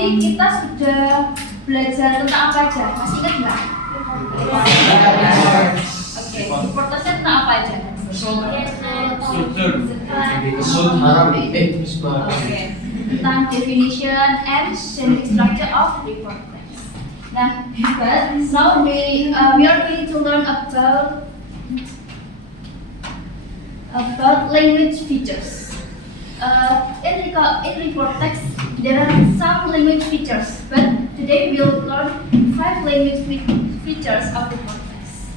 Tadi kita sudah belajar tentang apa aja? Masih ingat nggak? Oke, reportersnya tentang apa aja? Oke, tentang definition and generic structure of report text. Nah, but now we are going to learn about language features. In report text, there are some language features, but today we'll learn 5 language features of report text.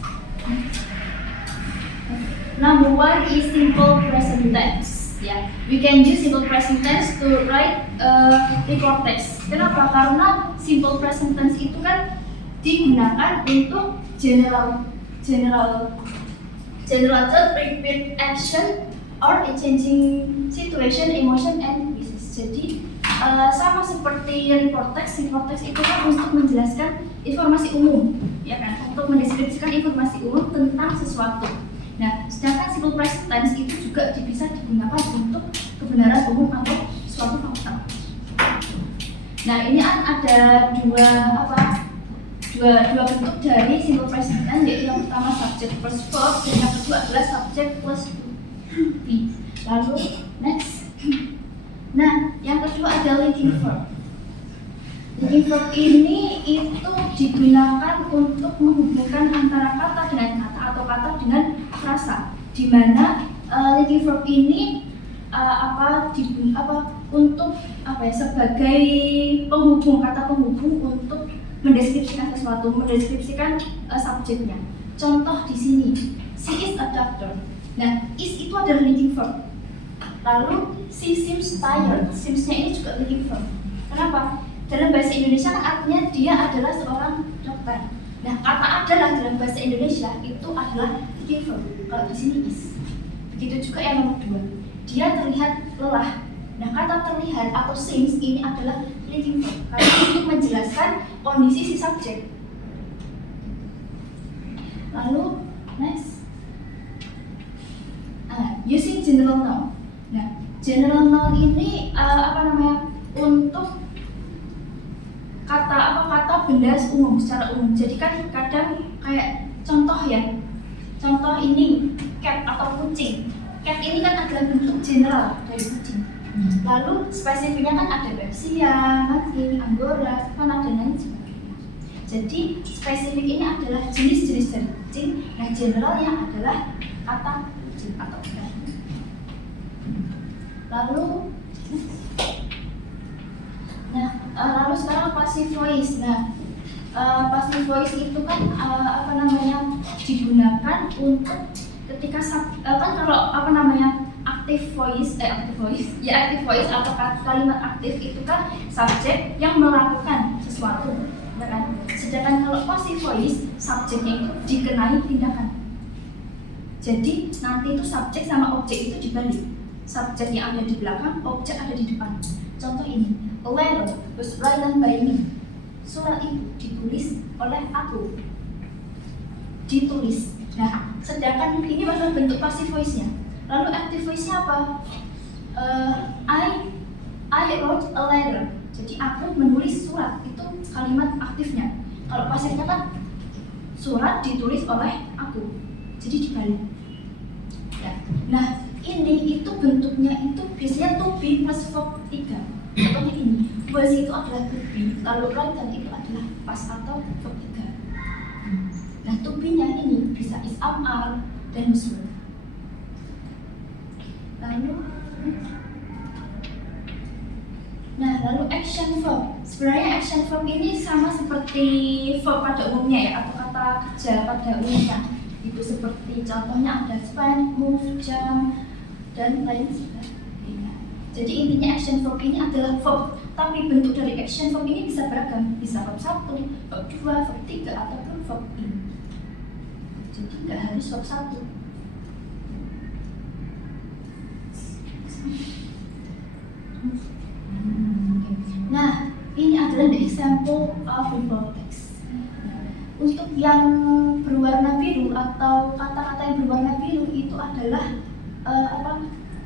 Number 1 is simple present tense. Yeah, we can use simple present tense to write report text. Kenapa? Karena simple present tense itu kan digunakan untuk general term, repeat action, or changing situation, emotion, and business. Jadi sama seperti report text itu kan untuk menjelaskan informasi umum, ya kan? Untuk mendeskripsikan informasi umum tentang sesuatu. Nah, sedangkan simple present tense itu juga bisa digunakan untuk kebenaran umum atau suatu fakta. Nah, ini ada dua bentuk dari simple present tense, yaitu yang pertama subject plus verb dan yang kedua adalah subject plus be. Lalu next. Nah, yang kedua ada linking verb. Linking verb ini itu digunakan untuk menghubungkan antara kata dengan kata atau kata dengan frasa, di mana linking verb ini sebagai penghubung, kata penghubung untuk mendeskripsikan sesuatu, mendeskripsikan subjeknya. Contoh di sini, she is a doctor. Nah, is itu adalah linking verb. Lalu she seems tired. Seems-nya ini juga linking verb. Kenapa? Dalam bahasa Indonesia kan artinya dia adalah seorang dokter. Nah, kata adalah dalam bahasa Indonesia itu adalah linking verb. Kalau di sini is. Begitu juga yang nomor 2. Dia terlihat lelah. Nah, kata terlihat atau seems ini adalah linking verb karena untuk menjelaskan kondisi si subjek. Lalu next, using general noun. Nah, general noun ini untuk kata benda umum secara umum. Jadi kan kadang kayak contoh ini cat atau kucing. Cat ini kan adalah bentuk general dari kucing. Lalu spesifiknya kan ada Persia, Makin, Anggora, Kanada dan lain sebagainya. Jadi spesifik ini adalah jenis-jenis dari kucing. Nah, generalnya adalah kata kucing atau cat. Lalu sekarang passive voice. Nah, passive voice itu kan digunakan untuk ketika active voice atau kalimat aktif itu kan subjek yang melakukan sesuatu, ya kan? Sedangkan kalau passive voice subjeknya itu dikenai tindakan. Jadi nanti itu subjek sama objek itu dibalik. Subjek yang ada di belakang, objek ada di depan. Contoh ini, a letter was written by me. Surat itu ditulis oleh aku. Ditulis. Nah, sedangkan ini adalah bentuk passive voice-nya. Lalu active voice-nya apa? I wrote a letter. Jadi aku menulis surat, itu kalimat aktifnya. Kalau pasifnya kan surat ditulis oleh aku. Jadi dibalik. Ya. Nah, ini itu bentuknya itu biasanya to be plus verb 3. Contohnya ini, was itu adalah to be, lalu written itu adalah past atau verb 3. Nah, to be-nya ini bisa is, are, dan was were. Lalu action verb. Sebenarnya action verb ini sama seperti verb pada umumnya ya, atau kata kerja pada umumnya. Itu seperti contohnya ada spend, move, jump, dan lain sebagainya. Jadi intinya action verb ini adalah verb, tapi bentuk dari action verb ini bisa beragam. Bisa verb 1, verb 2, verb 3, ataupun verb in. Jadi nggak harus verb 1. Nah, ini adalah the example of report text. Untuk yang berwarna biru atau kata-kata yang berwarna biru itu adalah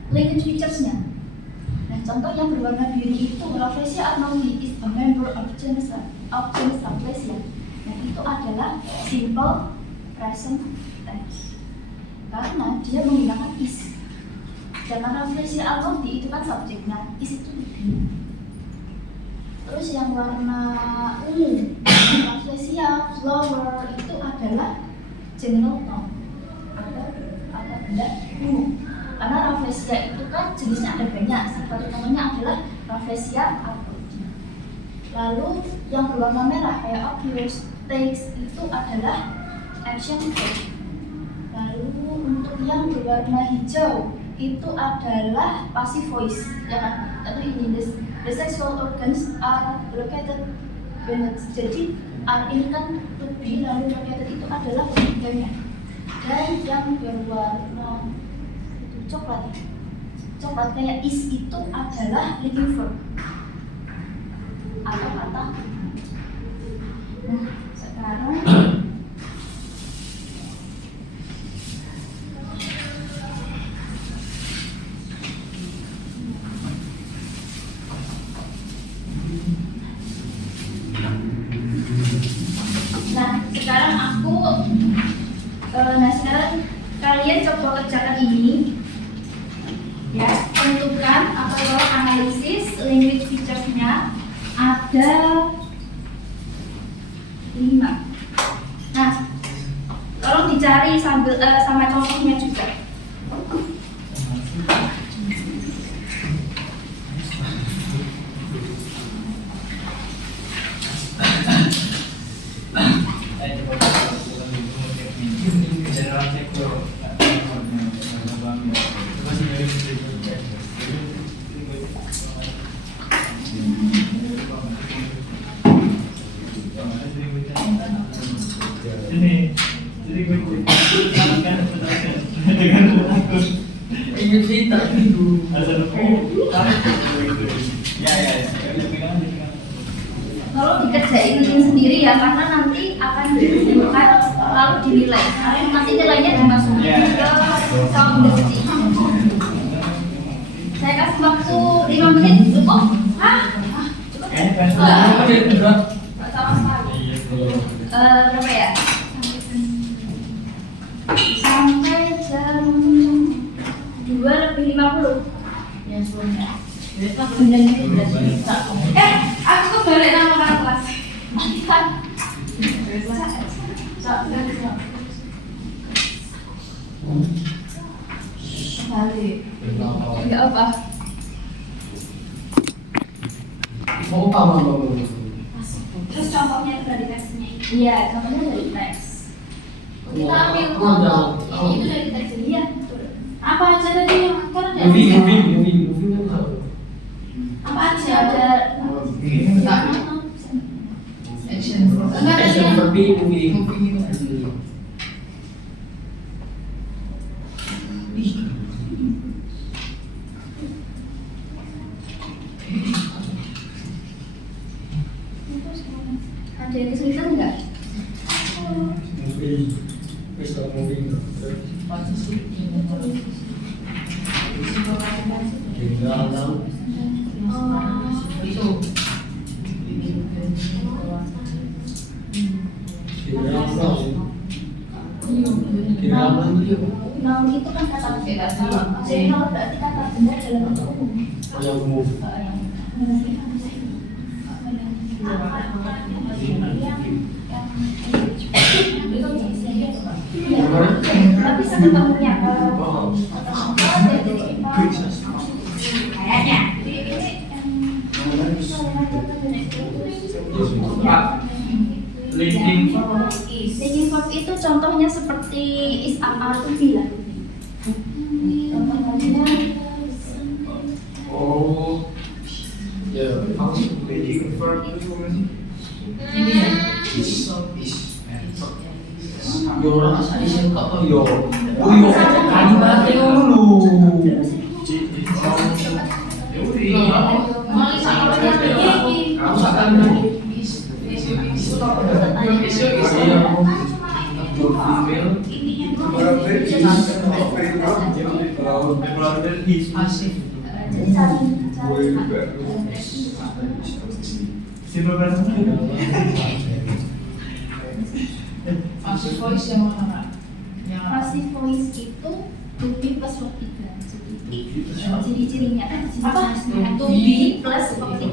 language features-nya. Nah, Nah, contoh yang berwarna biru itu Rafflesia arnoldii is a member of genus Rafflesia. Nah, itu adalah simple present tense karena dia menggunakan is. Sedangkan Rafflesia arnoldii itu kan subjek, nah is itu lebih. Terus yang warna ungu Rafflesia flower itu adalah general noun ada benda ungu. Karena Rafflesia itu kan jenisnya ada banyak, salah satu contohnya adalah Rafflesia arnoldii. Lalu yang berwarna merah kayak occurs, takes itu adalah action verb. Lalu untuk yang berwarna hijau itu adalah passive voice, ya kan? Atau ini the sexual organs are located beneath. Jadi are ini kan lebih, lalu located itu adalah ketiganya. Dan yang berwarna coklat kayak is itu adalah leading verb atau kata. Nah, sekarang sekarang kalian coba kerjakan ini ya, tentukan atau analisis language features-nya ada 5. Nah, tolong dicari sambil sama contohnya juga. Tolong dikerjain sendiri ya, karena nanti akan ditentukan lalu dinilai. Nanti nilainya dimasukin ke soundbesti. Saya kasih waktu 5 menit cukup? Hah? Cukup? Sama sekali. Berapa ya? Sampai jam 2:50. Ya, sebelumnya. Aku tuh balik nama orang kelas. Mantap. Balik. Enggak apa. Mau apa? Terus contohnya itu dari teksnya. Iya, contohnya dari teks. Kita ambil ini itu dari teks dia. Apa aja tadi yang kan ada? Moving. Apa aja ada? Action verb moving. Ada yang kesulitan enggak? Noun itu kan kata benda. Jadi kalau berarti kata benda dalam bentuk umum. Tapi sebenarnya kayaknya Leading verb itu contohnya seperti is, are, to be lah. Oh, ya, leading verb itu ini ya. Yo orang asal di sini kok yo, yo kalimatnya dulu. Jadi cari Simple present itu. Passive voice yang mana Kak? Yang Passive voice itu to be plus verb 3. Jadi cirinya apa? To be plus verb 3.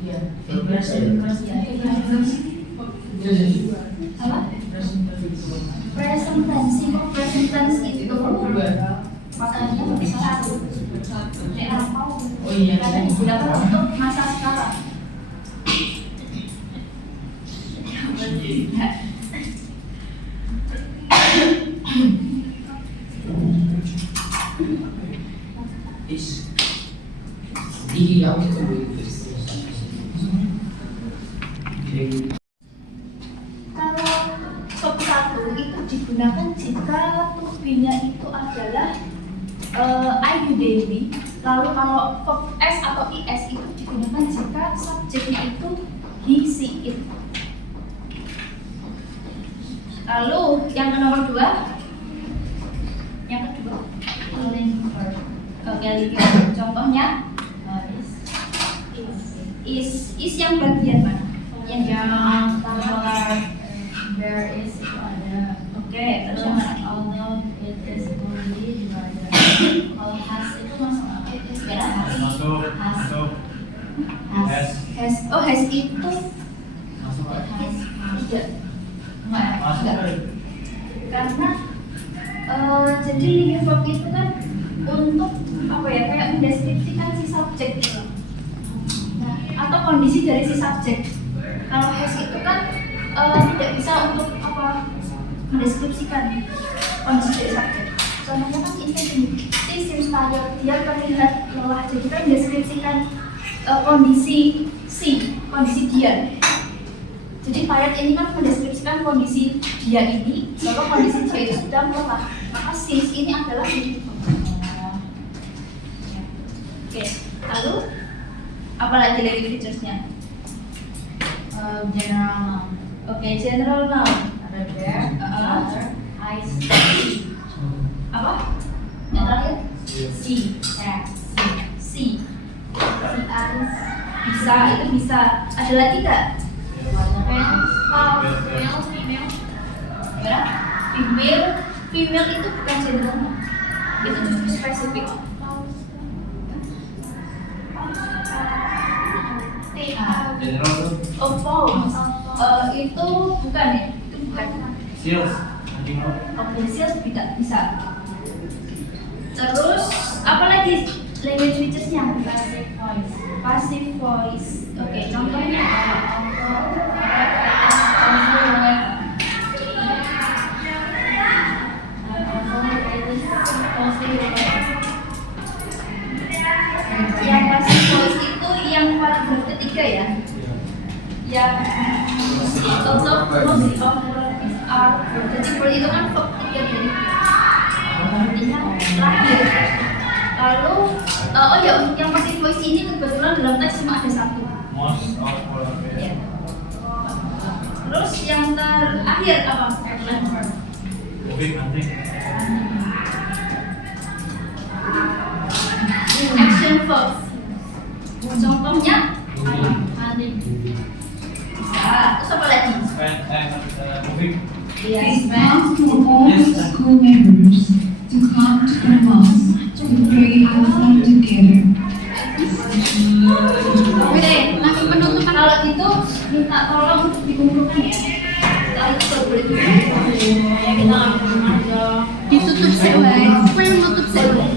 Iya, present Apa? Present tense. Present tense itu makanya satu. Oh iya, Karena digunakan untuk masa sekarang. Iya, gitu. Kalau verb 1 itu digunakan jika to be-nya itu adalah I, you, they, we. Lalu kalau verb S atau IS itu digunakan jika subjeknya itu he, she, it. Lalu yang nomor 2, yang kedua, oke, contohnya is yang bagian mana? Yang there is itu ada. Oke, terus yang mana? Although it is only divided. Kalau has itu masuk apa? It is Masuk. Has, oh has itu Masuk. tidak. Masuk. Karena jadi linear verb itu kan untuk apa ya, kayak mendeskripsikan si subjek gitu. Nah, atau kondisi dari si subjek. Kalau has itu kan tidak bisa untuk apa, mendeskripsikan kondisi dari subjek. Contohnya kan ini si seems tired, dia terlihat lelah, jadi kan mendeskripsikan kondisi kondisi dia. Jadi tired ini kan mendeskripsikan kondisi dia ini, bahwa kondisi dia itu sedang lelah. Maka since ini adalah ini. Oke, lalu apa lagi dari featuresnya? general noun. Oke, general noun. Ada there, other, I, see. Apa? Yang terakhir? See, yeah, see. Bisa, itu bisa. Ada lagi nggak? Ya, female itu bukan general noun. Itu justru spesifik. General tuh. Oh, phones. Itu bukan ya? Itu bukan. Sales. Anjing lo. Oke, sales tidak bisa. Terus apa lagi language features-nya? Passive voice. Passive voice. Oke, contohnya yang passive voice itu yang paragraf ketiga ya. Yang contoh most of words are. Jadi word itu kan verb ketiga dari artinya terakhir. Lalu oh ya, yang passive voice ini kebetulan dalam teks cuma ada satu. Most of all. Ya. Terus yang terakhir apa? Action verb. Moving nanti. Action verb. Contohnya hunting. Bisa. Terus apa lagi? Moving. Yes, Ask for all school members to come to the mosque to pray Asar together. Oke, nanti penutupan kalau gitu minta tolong untuk dikumpulkan ya. Setelah itu baru boleh ditutup. Ya kita langsung aja. Ditutup selesai. Full tutup selesai.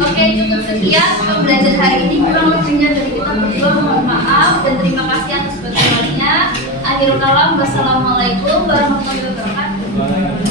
Oke, cukup sekian pembelajaran hari ini. Kurang lebihnya dari kita berdua mohon maaf dan terima kasih atas perhatiannya. Akhirul kalam, wassalamualaikum warahmatullahi wabarakatuh.